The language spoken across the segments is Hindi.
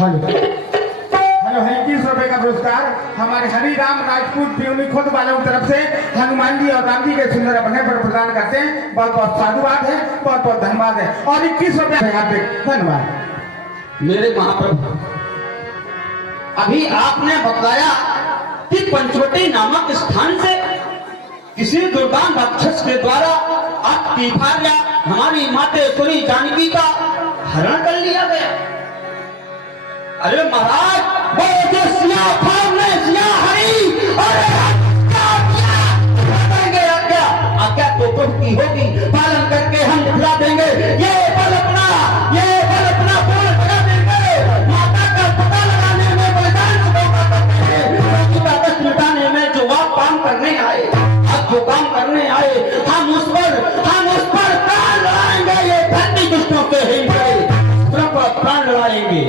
हेलो हेलो है 21 रुपए का पुरस्कार हमारे हरिराम राजपूत प्यूनी खुद वालों की तरफ से हनुमान जी और राम जी के सुंदर अभिनय पर प्रदान करते हैं। बहुत बहुत साधुवाद है, बहुत बहुत धन्यवाद है। और 21 रुपए हार्दिक धन्यवाद। मेरे महाप्रभु, अभी आपने बतलाया कि पंचवटी नामक स्थान से किसी दुर्दान राक्षस के द्वारा आपकी भार्या हमारी मातेश्वरी जानकी का हरण कर लिया गया। अरे महाराज, वो जो सिया फार्म ने सिया हरी, अरे आज्ञा तो की होगी, पालन करके हम दिखला देंगे। ये बल अपना पूर्ण करा देंगे। माता का पता लगाने में बलिदान करते हैं, का कष्ट मिटाने में जो आप काम करने आए, आप जो काम करने आए, हम उस पर प्राण लड़ाएंगे। ये धरती दुष्टों के प्राण लड़ाएंगे।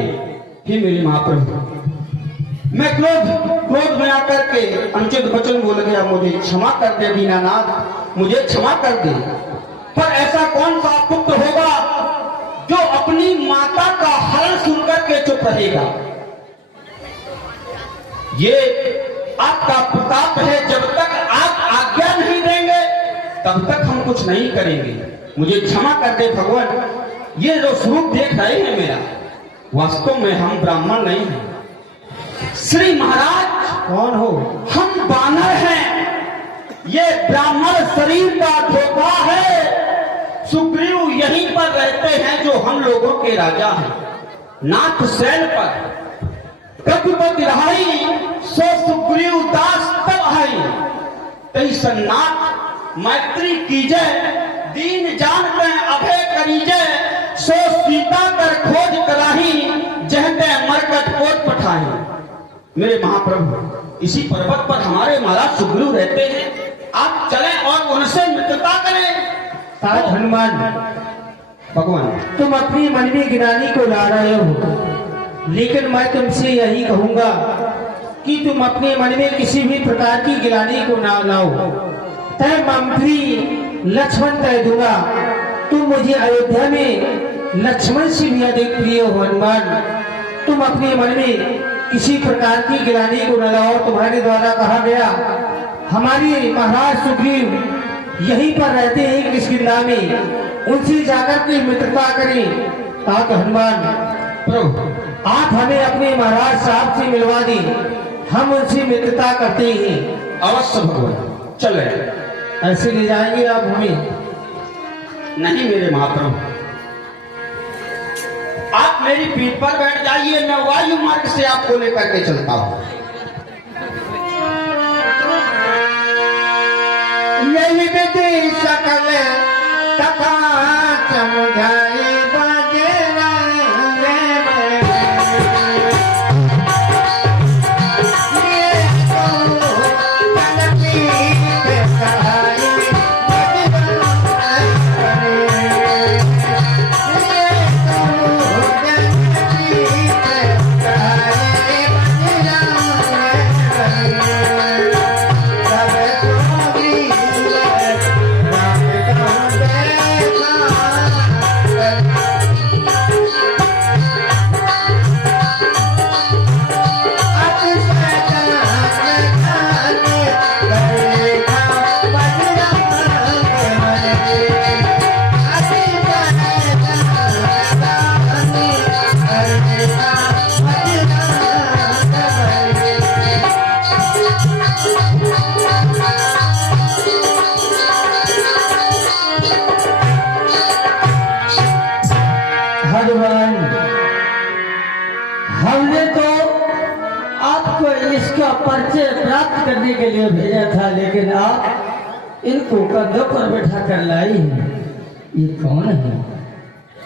हे मेरे महाप्रभु, मैं क्रोध में आकर के अनुचित वचन बोल गया, मुझे क्षमा कर दे दीनानाथ, मुझे क्षमा कर दे। पर ऐसा कौन सा पुत्र होगा जो अपनी माता का हरण सुनकर के चुप रहेगा? ये आपका प्रताप है, जब तक आप आज्ञा नहीं देंगे तब तक हम कुछ नहीं करेंगे। मुझे क्षमा कर दे भगवान। ये जो स्वरूप देख रहे हैं मेरा, वास्तव में हम ब्राह्मण नहीं हैं। श्री महाराज कौन हो? हम बानर हैं। ये ब्राह्मण शरीर का धोखा है। सुग्रीव यहीं पर रहते हैं जो हम लोगों के राजा हैं। नाथ सैन पर रघुपति रहाई, सो सुग्रीव दास तब आई। तई सन्नाथ मैत्री कीजय, दीन जान कर अभय करीजय। सो सीता कर खोज कराही, जहते मरकट कोट पठाई। मेरे महाप्रभु, इसी पर्वत पर हमारे महाराज सुग्रीव रहते हैं। आप चलें और उनसे मित्रता करें। साथ हनुमान भगवान, तुम अपनी मन में गिरानी को ला रहे हो, लेकिन मैं तुमसे यही कहूंगा कि तुम अपने मन में किसी भी प्रकार की गिलानी को ना लाओ। तय मंत्री लक्ष्मण तय दूंगा। तुम मुझे अयोध्या में लक्ष्मण से भी अधिक प्रिय हो हनुमान। तुम अपने मन में किसी प्रकार की गिलानी को न लाओ। तुम्हारे द्वारा कहा गया, हमारे महाराज सुग्रीव यहीं पर रहते हैं किष्किंधा में, उनसे जाकर के मित्रता करें। ताकि हनुमान प्रभु, आप हमें अपने महाराज साहब से मिलवा दें, हम उनसे मित्रता करते हैं। अवश्य भगवान, चले। ऐसे ले जाएंगे आप हमें? नहीं मेरे महाप्रभु, आप मेरी पीठ पर बैठ जाइए, मैं वायु मार्ग से आपको लेकर के चलता हूं। यही विधि सकल कथा समझाई परिचय प्राप्त करने के लिए भेजा था, लेकिन आप इनको कंधों पर बैठा कर लाई। ये कौन है?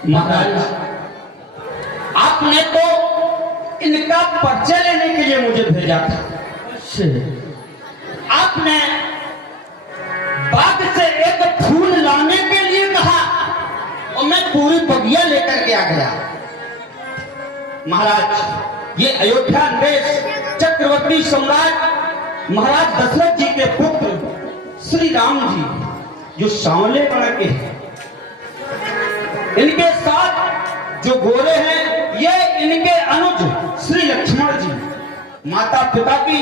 महाराज, आपने तो इनका परिचय लेने के लिए मुझे भेजा था। आपने बाग से एक फूल लाने के लिए कहा और मैं पूरी बगिया लेकर के आ गया। महाराज, ये अयोध्या नरेश चक्रवर्ती सम्राट महाराज दशरथ जी के पुत्र श्री राम जी, जो सांवले कलर के हैं, इनके साथ जो गोरे हैं, ये इनके अनुज माता पिता की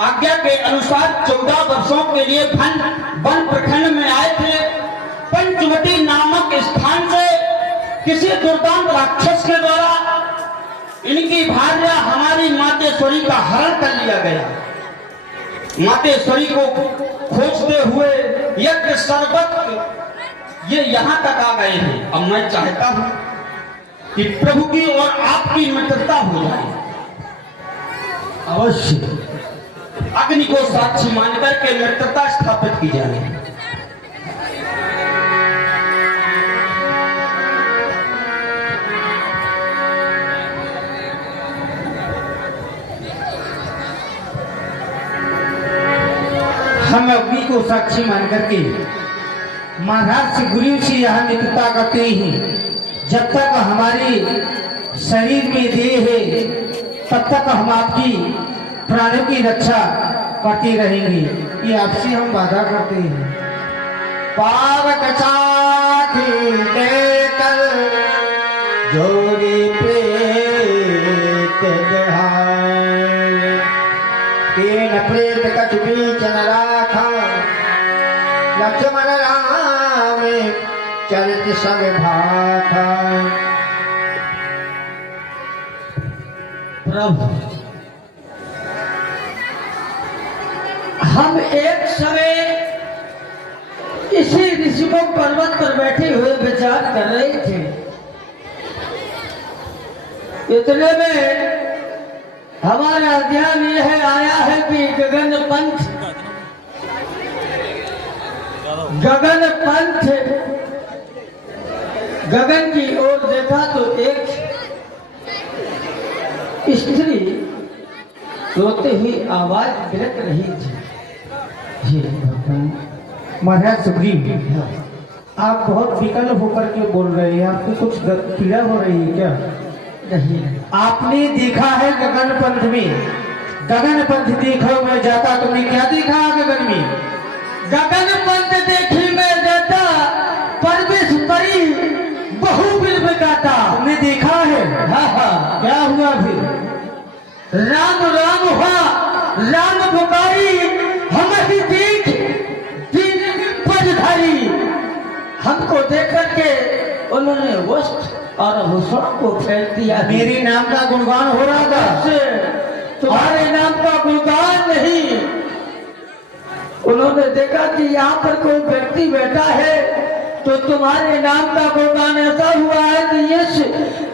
आज्ञा के अनुसार 14 वर्षों के लिए वन प्रखंड में आए थे। पंचवटी नामक स्थान से किसी दुर्दांत राक्षस के द्वारा इनकी भार्या हमारी मातेश्वरी का हरण कर लिया गया। मातेश्वरी को खोजते हुए यज्ञ सर्वत्र ये यहाँ तक आ गए हैं। अब मैं चाहता हूं कि प्रभु की और आपकी मित्रता हो जाए। अवश्य अग्नि को साक्षी मानकर के मित्रता स्थापित की जाए। हम अग्नि को साक्षी मान करके महाराज से गुरु से यहाँ मित्रता करते हैं। जब तक हमारे शरीर में देह है तब तक हम आपकी प्राणों की रक्षा करते रहेंगे। ये आपसे हम वादा करते हैं। पावक साखी देकर जोड़ी प्रेत जहान, तीन प्रेत कछ बीच न राखा, लक्ष्मण राम चरित सब भाखा। प्रभु, हम एक समय इसी ऋषिकों पर्वत पर बैठे हुए विचार कर रहे थे। इतने में हमारा ध्यान यह आया है कि गगन की ओर देखा तो एक स्त्री रोते हुई आवाज बिलक रही थी। महाराज सुग्रीव, आप बहुत विकल होकर के बोल रहे हैं। आपको कुछ पीड़ा हो रही है क्या? नहीं। आपने देखा है गगन पंथ में? गगन पंथ देखा मैं जाता, तुमने क्या देखा गगन में? गगन पंथ देखी मैं जाता, परवेश परी बहु बिल गाता। तुमने देखा है? हाँ हाँ। क्या हुआ फिर? राम राम हुआ, राम पुकारी, हम ही देख पजधारी। हमको देख करके उन्होंने वस्त्र और आभूषणों को फेंक दिया। मेरे नाम का गुणगान हो रहा था। तुम्हारे नाम का गुणगान नहीं। उन्होंने देखा कि यहाँ पर कोई व्यक्ति बैठा है तो तुम्हारे नाम का गुणगान ऐसा हुआ है कि इस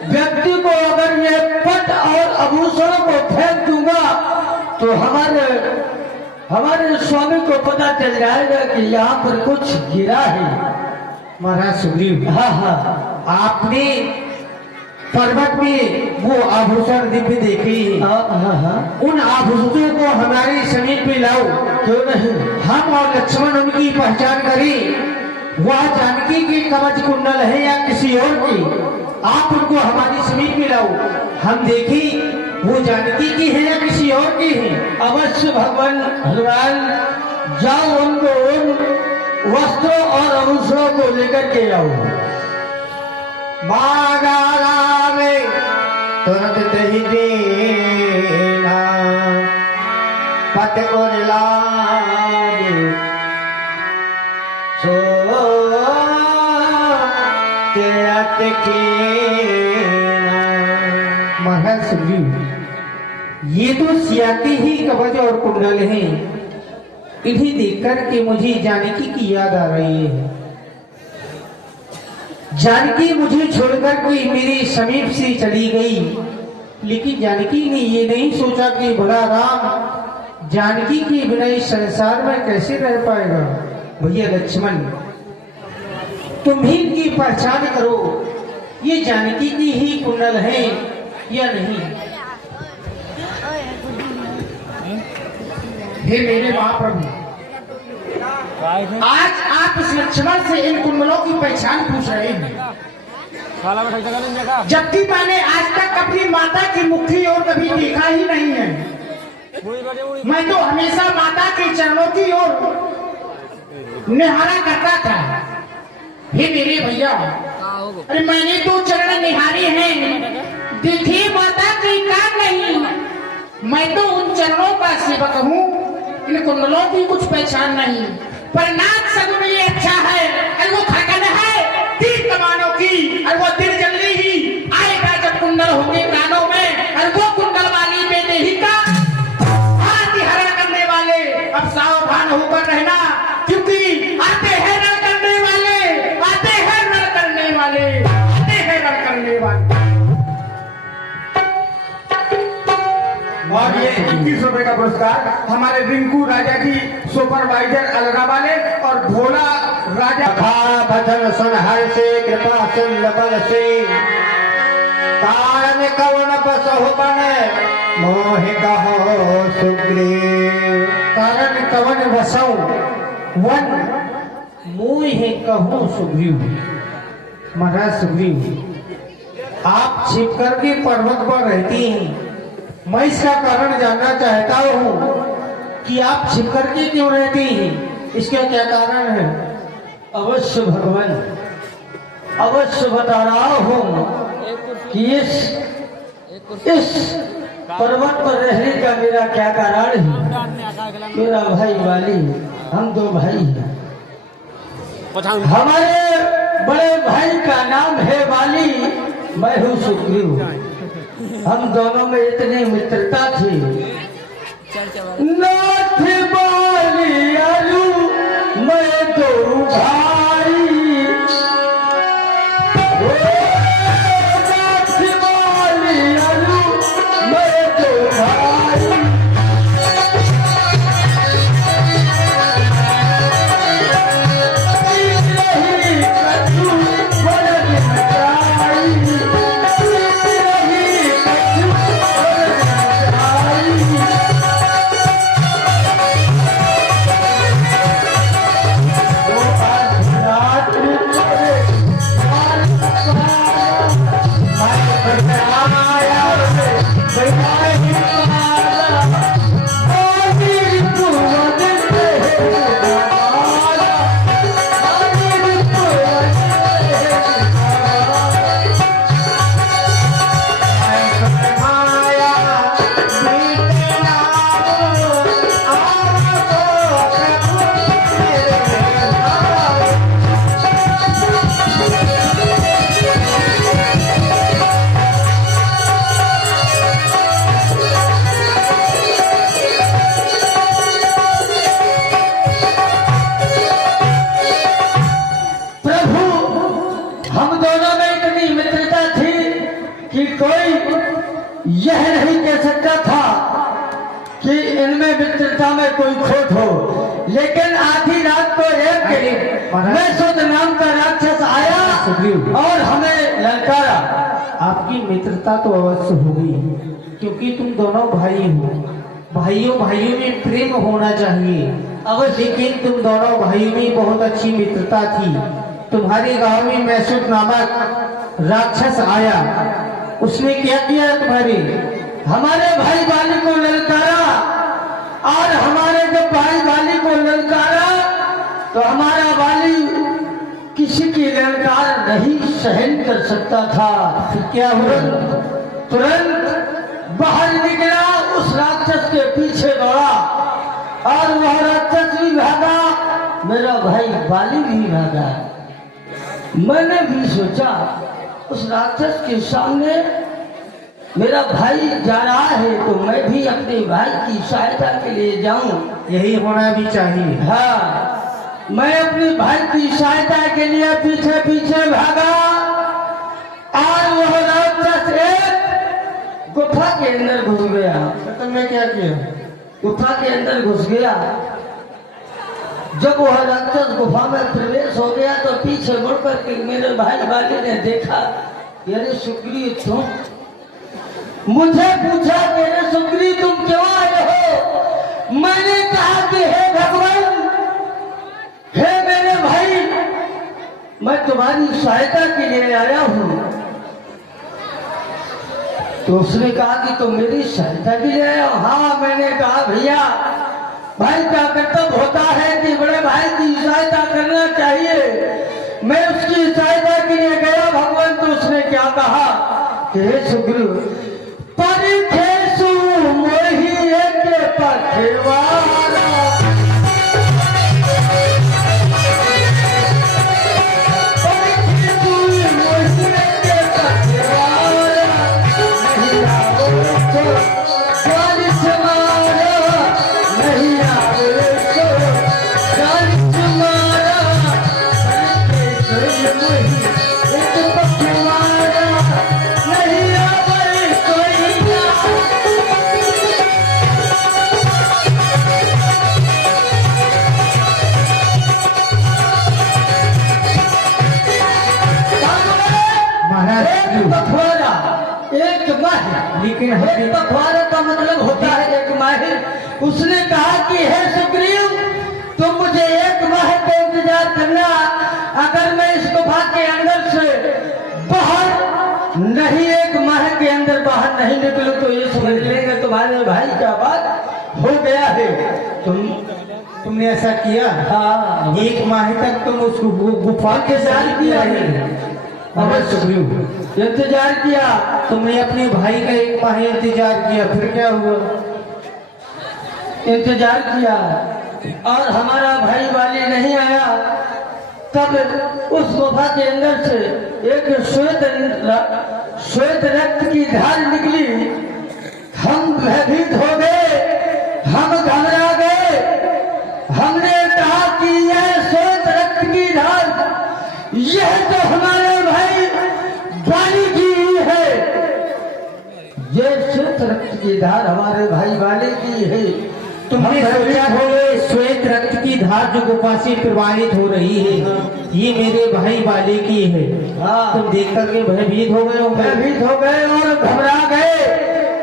व्यक्ति को अगर ये पट और आभूषणों को फेंक दूंगा तो हमारे स्वामी को पता चल जाएगा कि यहाँ पर कुछ गिरा है। महाराज सुग्रीव, हाँ हाँ, आपने पर्वत में वो आभूषण दिव्य देखे। हाँ, उन आभूषणों को हमारे समीप में लाओ। क्यों नहीं? हम और लक्ष्मण उनकी पहचान करें। वह जानकी की कवच कुंडल है या किसी और की, आप उनको हमारे समीप में लाओ। हम देखें वो जानकी की है या किसी और की है। अवश्य भगवान जाओ, उनको उन वस्त्रों और आभूषणों को लेकर के आओ। बागारा में तुरंत ही देना पत और लाज सो तेरत महाराज सुग्रीव, ये तो सिया के ही कवच और कुंडल हैं। इन्हें देखकर के मुझे जानकी की याद आ रही है। जानकी मुझे छोड़कर के मेरे समीप से चली गई, लेकिन जानकी ने ये नहीं सोचा कि भला राम जानकी के बिना इस संसार में कैसे रह पाएगा। भैया लक्ष्मण, तुम ही इनकी पहचान करो, ये जानकी की ही कुंडल है या नहीं। हे मेरे महाप्रभु, आज आप इस लक्ष्मण से इन कुंडलों की पहचान पूछ रहे हैं, जबकि मैंने आज तक अपनी माता की मुख की ओर कभी देखा ही नहीं है। मैं तो हमेशा माता के चरणों की ओर निहारा करता था। हे मेरे भैया, अरे मैंने तो चरण निहारे हैं, देखिए माता की का नहीं, मैं तो भाई बकहूँ इन कुंडलों की कुछ पहचान नहीं, पर नाच सब में ये अच्छा है। अरे वो खड़कन है तीर कमानों की, और वो दिल जल्दी ही आएगा जब कुंडल होंगे कानों में। और वो कुंडल वाली बेटे ही का हाथी हरण करने वाले, अब सावधान होकर रहना, क्योंकि आते हैं रण करने वाले, आते हैं रण करने वाले, आते हैं रण करने वाले। और ये 21 रुपए का पुरस्कार हमारे रिंकू राजा की सुपरवाइजर अलगा वाले और भोला राजा। कथा भजन सुन हर से कृपा सुन बल से, कारण कवन बसहु बन मोहि कहो सुग्रीव। कारण कवन बसौ वन मोहि कहूँ सुग्रीव। महाराज सुग्रीव, आप छिप करके पर्वत पर रहती हैं, मैं इसका कारण जानना चाहता हूँ कि आप छिप करके क्यों रहती हैं, इसका क्या कारण है? अवश्य भगवान, अवश्य बता रहा हूँ कि इस पर्वत पर रहने का मेरा क्या कारण है। मेरा भाई वाली, हम दो भाई हैं। हमारे बड़े भाई का नाम है वाली, मैं हूँ सुग्रीव। हम दोनों में इतनी मित्रता थी। नाथ वाली आलू मैं दो भाई, नाथ वाली आलू मैं दो भाई। नहीं कछु बलद मचाई, नहीं कछु बलद मचाई। यह नहीं कह सकता था कि इनमें मित्रता में कोई खोट हो, लेकिन आधी रात को एक मैसूद नाम का राक्षस आया और हमें ललकारा। आपकी मित्रता तो अवश्य होगी, क्योंकि तुम दोनों भाई हो। भाइयों भाइयों में प्रेम होना चाहिए अवश्य, लेकिन तुम दोनों भाइयों में बहुत अच्छी मित्रता थी। तुम्हारे गांव में मैसूद नामक राक्षस आया, उसने क्या किया तुम्हारे? हमारे भाई वाली को ललकारा, और हमारे जब भाई वाली को ललकारा तो हमारा वाली किसी की ललकार नहीं सहन कर सकता था। फिर क्या हुआ? तुरंत बाहर निकला, उस राक्षस के पीछे दौड़ा और वह राक्षस भी भागा, मेरा भाई वाली भी भागा। मैंने भी सोचा उस राक्षस के सामने मेरा भाई जा रहा है तो मैं भी अपने भाई की सहायता के लिए जाऊं। यही होना भी चाहिए। हाँ, मैं अपने भाई की सहायता के लिए पीछे पीछे भागा और वह राक्षस एक गुफा के अंदर घुस गया। तुमने क्या किया? गुफा के अंदर घुस गया। जब वह राक्षस गुफा में प्रवेश हो गया तो पीछे मुड़ कर मेरे भाई वाले ने देखा, अरे सुग्रीव तुम, मुझे पूछा मेरे सुग्रीव तुम क्यों आए हो? मैंने कहा कि हे भगवान, हे मेरे भाई, मैं तुम्हारी सहायता के लिए आया हूँ। तो उसने कहा कि तुम मेरी सहायता के लिए आए हो? हाँ। मैंने कहा भैया, भाई का कर्तव्य होता है कि बड़े भाई की सहायता करना चाहिए। मैं उसकी सहायता के लिए गया भगवान, तो उसने क्या कहा कि हे सुग्रीव, परिखेसु मोहि एक पथे पखवाड़ा, एक माह। लेकिन एक पखवाड़ा का मतलब होता है एक माह। उसने कहा कि हे सुग्रीव, तुम मुझे एक माह का इंतजार करना। अगर मैं इस गुफा के अंदर से बाहर नहीं, एक माह के अंदर बाहर नहीं निकलूं तो ये समझ लेंगे तुम्हारे भाई का बात हो गया है। तुमने ऐसा किया? हाँ, एक माह तक तुम उस गुफा के इंतजार किया है। अवश्य सुग्रीव, इंतजार किया। तुमने अपने भाई का एक माह इंतजार किया, फिर क्या हुआ? इंतजार किया और हमारा भाई वाली नहीं आया। तब उस गुफा के अंदर से एक श्वेत रक्त की धार निकली। हम भयभीत हो गए, हम घबरा गए। हमने कहा कि यह श्वेत रक्त की धार, यह तो हमारे भाई वाली की ही है। यह श्वेत रक्त की धार हमारे भाई वाले की है। तुमने सोचा होगा श्वेत रक्त की धार जो गुफा से प्रवाहित हो रही है, ये मेरे भाई वाले की है। हाँ। तुम देख करके भयभीत हो गए होंगे। भयभीत हो गए और घबरा गए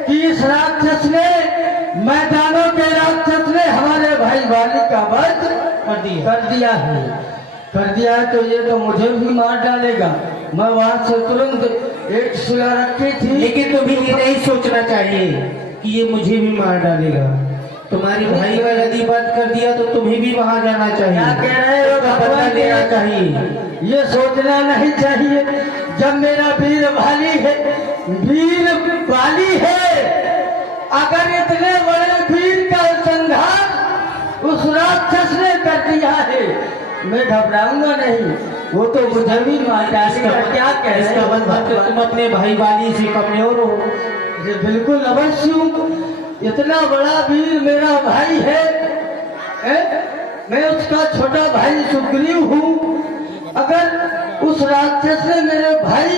कि इस राक्षस ने, मैदानों के राक्षस ने हमारे भाई वाली का वध कर दिया है। तो ये तो मुझे भी मार डालेगा। मैं वहां से तुरंत एक सुला रखी थी। लेकिन तुम्हें ये नहीं सोचना चाहिए कि ये मुझे भी मार डालेगा। तुम्हारी भाई का यदि वध कर दिया तो तुम्हें भी वहां जाना चाहिए। क्या कह रहे हो? उसका बदला लेना चाहिए। ये सोचना नहीं चाहिए। जब मेरा वीर वाली है, वीर वाली है, अगर इतने बड़े वीर का संघार उस राक्षस ने कर दिया है, मैं घबराऊंगा नहीं। वो तो मुझे भी मार डालेगा। क्या कह रहे इसका मतलब तुम अपने भाई वाली से कमजोर हो। ये बिल्कुल अवश्य हूँ। इतना बड़ा वीर मेरा भाई है, मैं उसका छोटा भाई सुग्रीव हूँ। अगर उस राक्षस ने मेरे भाई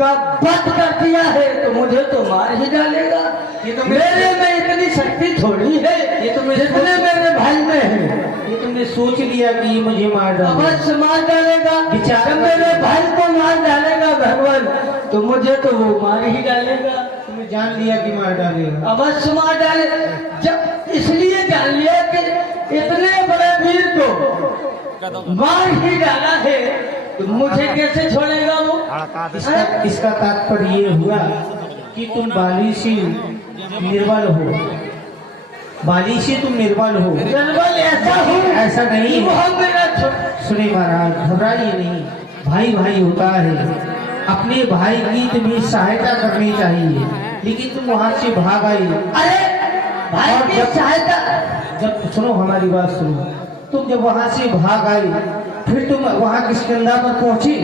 का वध कर दिया है तो मुझे तो मार ही डालेगा। ये तो मेरे में इतनी शक्ति थोड़ी है, ये तो जितने मेरे भाई में है। ये तुमने सोच लिया कि ये मुझे मार डालेगा। अवश्य मार डालेगा। विचार जब मेरे भाई को मार डालेगा भगवान, तो मुझे तो वो मार ही डालेगा। तुमने जान लिया कि मार डालेगा। अवश्य मार डाले। जब इसलिए जान लिया कि इतने बड़े वीर को मार ही डाला है तो मुझे कैसे छोड़ेगा वो? इसका तात्पर्य ये हुआ कि तुम बाली से निर्बल हो। बाली से तुम निर्बल हो। निर्बल ऐसा हूँ, ऐसा नहीं वो है। मेरा सुने महाराज, घबराइए नहीं। भाई भाई होता है। अपने भाई की तुम्हें सहायता करनी चाहिए, लेकिन तुम वहां से भाग आई। अरे भाई और की जब- सहायता। जब सुनो हमारी बात सुनो, तुम जब वहां से भाग आई, फिर तुम वहां किष्किंधा पर पहुंची।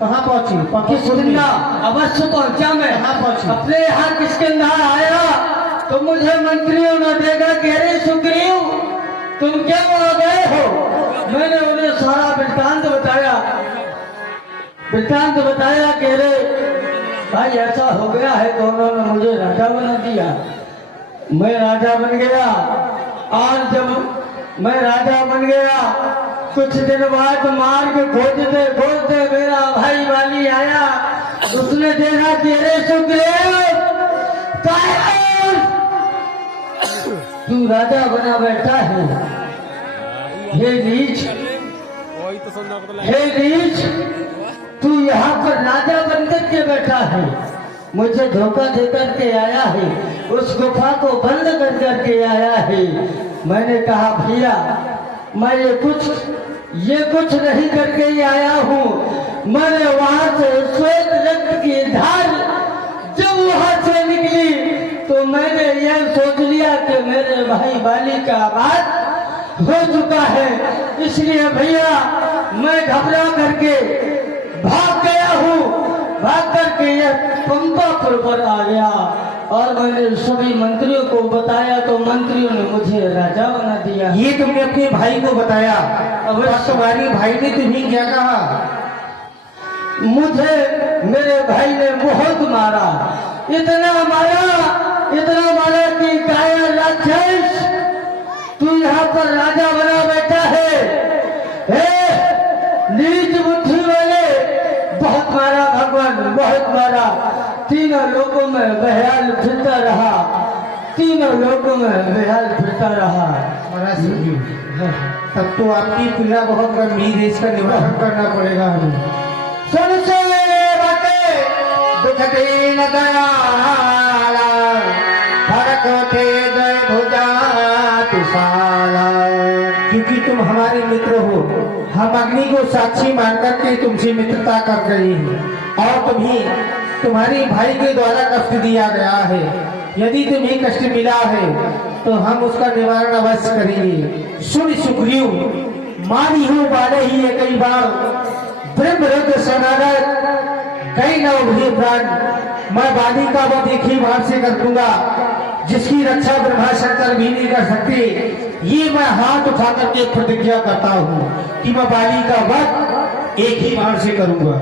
कहाँ पहुंची? किष्किंधा अवश्य पहुंचा मैं। कहाँ पहुंची? अपने यहाँ किष्किंधा आया तो मुझे मंत्रियों ने देखा कि अरे सुग्रीव, तुम क्या आ गए हो? मैंने उन्हें सारा वृत्तांत बताया कि अरे भाई ऐसा हो गया है तो उन्होंने मुझे राजा बना दिया। मैं राजा बन गया और जब मैं राजा बन गया कुछ दिन बाद मार्ग खोजते खोजते मेरा भाई वाली आया। उसने देखा कि अरे सुग्रीव, तू राजा बना बैठा है। हे नीच, हे नीच, तू यहाँ पर राजा बनकर के बैठा है। मुझे धोखा देकर के आया है, उस गुफा को बंद कर करके आया है। मैंने कहा भैया, मैं ये कुछ नहीं करके ही आया हूँ। मैंने वहां से श्वेत रक्त की धार जब वहां से निकली तो मैंने यह सोच लिया कि मेरे भाई बाली का बात हो चुका है। इसलिए भैया मैं घबरा करके भाग गया हूँ। भाग करके यह पंपापुर पर आ गया और मैंने सभी मंत्रियों को बताया तो मंत्रियों ने मुझे राजा बना दिया। ये तुमने अपने भाई को बताया? अब तुम्हारे भाई ने तुम्हें क्या कहा? मुझे मेरे भाई ने बहुत मारा, इतना मारा कि काया राक्षस, तू यहाँ पर राजा बना बैठा है। नीच बुद्धि वाले, बहुत मारा भगवान। भगवान बहुत मारा, तीनों लोगों में बेहाल फिरता रहा, तीनों लोगों में बेहाल फिरता रहा। महाराज सुखदेव, तब तो आपकी पीड़ा बहुत गंभीर है, इसका निवारण करना पड़ेगा हमें। सुन से बटे दुख दीन दयाला, फरक थे जय भुजा तुसाला। क्योंकि तुम हमारे मित्र हो, हम अग्नि को साक्षी मानकर के तुमसे मित्रता कर गए हैं और तुम्हारे भाई के द्वारा कष्ट दिया गया है। यदि तुम्हें कष्ट मिला है तो हम उसका निवारण अवश्य करेंगे। सुन सुग्रीव, मारी हो बाले ही है कई बार, ब्रह्म रुद्र सनातन कई न उभरे प्राण। मैं बाली का वध एक ही बार से कर दूंगा, जिसकी रक्षा ब्रह्मा शंकर भी नहीं कर सकते। ये मैं हाथ उठा करके प्रतिज्ञा करता हूँ कि मैं बाली का वध एक ही बार से करूंगा।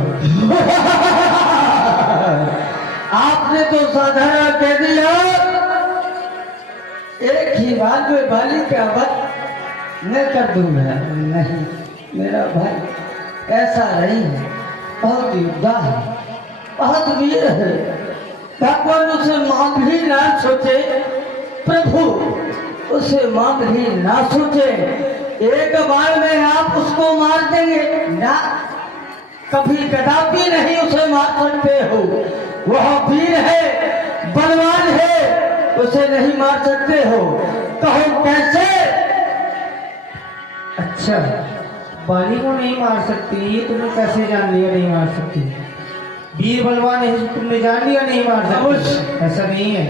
आपने तो साधारण कह दिया, एक ही बार में बाली का वध न कर दूंगा। नहीं मेरा भाई ऐसा नहीं है, बहुत योद्धा है, बहुत वीर है। भगवान उसे मां भी ना सोचे, प्रभु उसे मां भी ना सोचे, एक बार में आप उसको मार देंगे ना, कभी कदापि नहीं उसे मार सकते हो। वह वीर है, बलवान है, उसे नहीं मार सकते हो। कहो कैसे? अच्छा, बाली को नहीं मार सकती, ये तुमने कैसे जान लिया नहीं मार सकती? वीर बलवान है, तुमने जान लिया नहीं मार सकती? ऐसा नहीं है।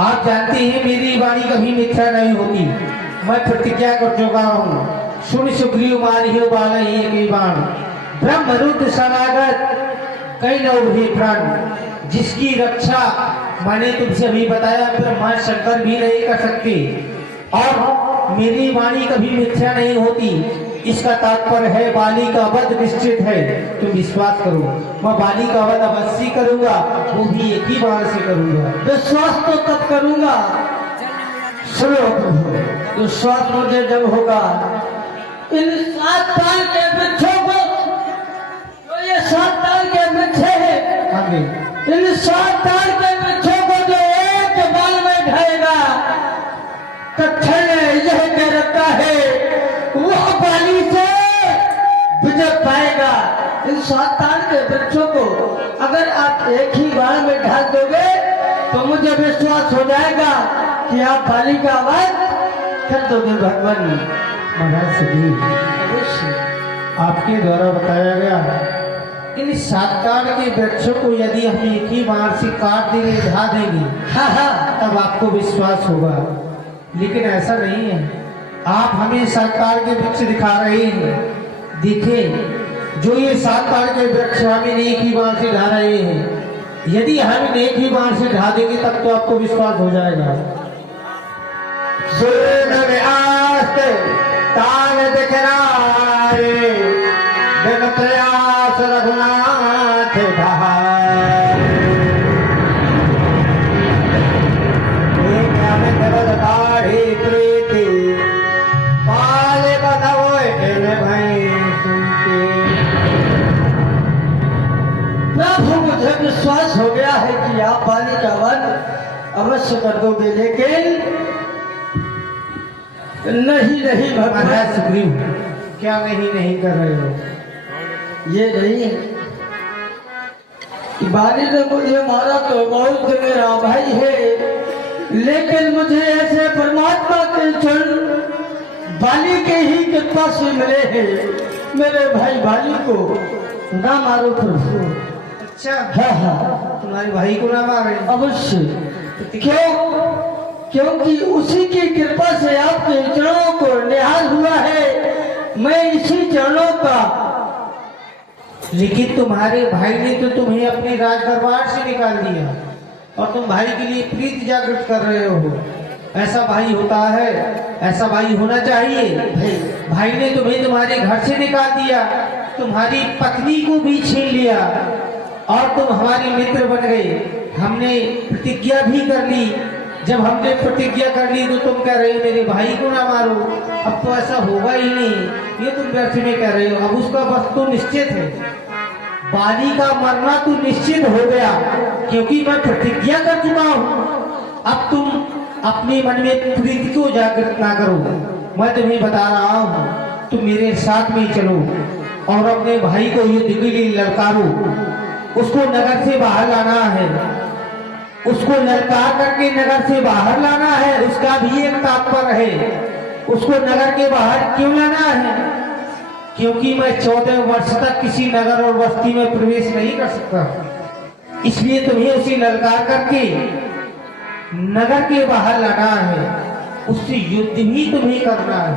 आप जानते हैं मेरी वाणी कभी मिथ्या नहीं होती, मैं प्रतिज्ञा कर चुका हूँ। सुन सुग्रीव, मारी हो बाला ही एक बाण, ब्रह्म रुद्र सनातन कई न उभरे प्राण। जिसकी रक्षा मैंने तुमसे अभी बताया ब्रह्मा शंकर भी नहीं कर सकते, और मेरी वाणी कभी मिथ्या नहीं होती। इसका तात्पर्य है बाली का वध निश्चित है। तुम विश्वास करो, मैं बाली का वध अवश्य करूंगा, वो भी एक ही बार से करूंगा। विश्वास तो तब करूंगा, सुनो प्रभु, विश्वास मुझे जब होगा इन 7 ताल के वृक्षों को, तो ये 7 ताल के वृक्ष है, आगे इन 7 ताल के वृक्षों को जो एक बाल में ढाएगा, तत्क्षण यह कह रखा है वह बाली से विजय पाएगा। इन 7 ताल के वृक्षों को अगर आप एक ही बार में ढाल दोगे तो मुझे विश्वास हो जाएगा कि आप बाली का वध कर दोगे। भगवान महाराज सुग्रीव, आपके द्वारा बताया गया इन 7 ताड़ के वृक्षों को यदि हम एक ही बार से काट देंगे, ढा देंगे, तब आपको विश्वास होगा। लेकिन ऐसा नहीं है। आप हमें 7 ताड़ के वृक्ष दिखा रहे हैं, देखिए जो ये 7 ताड़ के वृक्ष हम एक ही बार से ढा रहे हैं, यदि हम एक ही बार से ढा देंगे तब तो आपको विश्वास हो जाएगा। ताल दिखराए बिन प्रयास रघुनाथ ढहाए। दाढ़ी प्रीति पाले बधोए भई सुनते। प्रभु मुझे विश्वास हो गया है कि आप बाली का वध अवश्य कर दोगे, लेकिन नहीं भगवान। महाराज सुग्रीव, क्या नहीं कर रहे हो? ये नहीं कि बाली ने मुझे मारा तो बहुत मेरा भाई है, लेकिन मुझे ऐसे परमात्मा के चरण बाली के ही कृपा से मिले हैं। मेरे भाई बाली को ना मारो प्रभु। अच्छा, हाँ, तुम्हारे भाई को ना मारे? अवश्य। क्यों? क्योंकि उसी की कृपा से आपके चरणों को निहाल हुआ है, मैं इसी चरणों का। लेकिन तुम्हारे भाई ने तो तुम्हें अपने राज दरबार से निकाल दिया और तुम भाई के लिए प्रीति जागृत कर रहे हो। ऐसा भाई होता है, ऐसा भाई होना चाहिए। भाई ने तुम्हें तुम्हारे घर से निकाल दिया, तुम्हारी पत्नी को भी छीन लिया और तुम हमारे मित्र बन गए। हमने प्रतिज्ञा भी कर ली, जब हमने प्रतिज्ञा कर ली तो तुम कह रहे हो मेरे भाई को ना मारो। अब तो ऐसा होगा ही नहीं, ये तुम व्यर्थ में कह रहे हो। अब उसका बस तो निश्चित है, बाली का मरना तो निश्चित हो गया, क्योंकि मैं प्रतिज्ञा कर चुका हूँ। अब तुम अपने मन में प्रीति को जागृत ना करो। मैं तुम्हें बता रहा हूँ, तुम मेरे साथ में चलो और अपने भाई को युद्ध के लिए ललकारो। उसको नगर से बाहर लाना है, उसको ललकार करके नगर से बाहर लाना है। उसका भी एक तात्पर्य है। उसको नगर के बाहर क्यों लाना है? क्योंकि मैं 14 वर्ष तक किसी नगर और बस्ती में प्रवेश नहीं कर सकता, इसलिए तुम्हें उसे ललकार करके नगर के बाहर लाना है। उससे युद्ध भी तुम्हें करना है।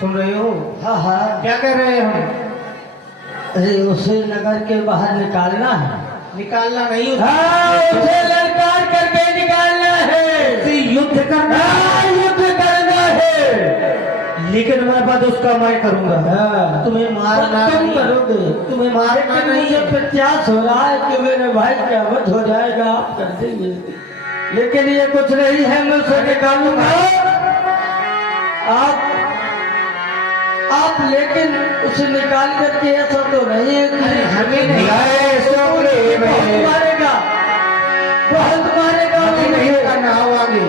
सुन रहे हो? हाँ हाँ। क्या कह रहे हैं हम? अरे उसे नगर के बाहर निकालना है। निकालना नहीं, हाँ, उसे ललकार करके निकालना है। उससे युद्ध करना है। हाँ, युद्ध करना है। लेकिन मैं बाद उसका मैं करूंगा। हाँ। तुम्हें मारना तुम नहीं, करोगे। तुम्हें मारना लेकिन नहीं। मुझे प्रत्याश हो रहा है कि मेरे भाई का वध हो जाएगा, आप कर देंगे। लेकिन ये कुछ नहीं है, मैं उसे निकालूंगा। आप लेकिन उसे निकाल करके ऐसा तो नहीं है कि हमें नहीं बहुत मारेगा, बहुत मारेगा। नहीं करना आगे।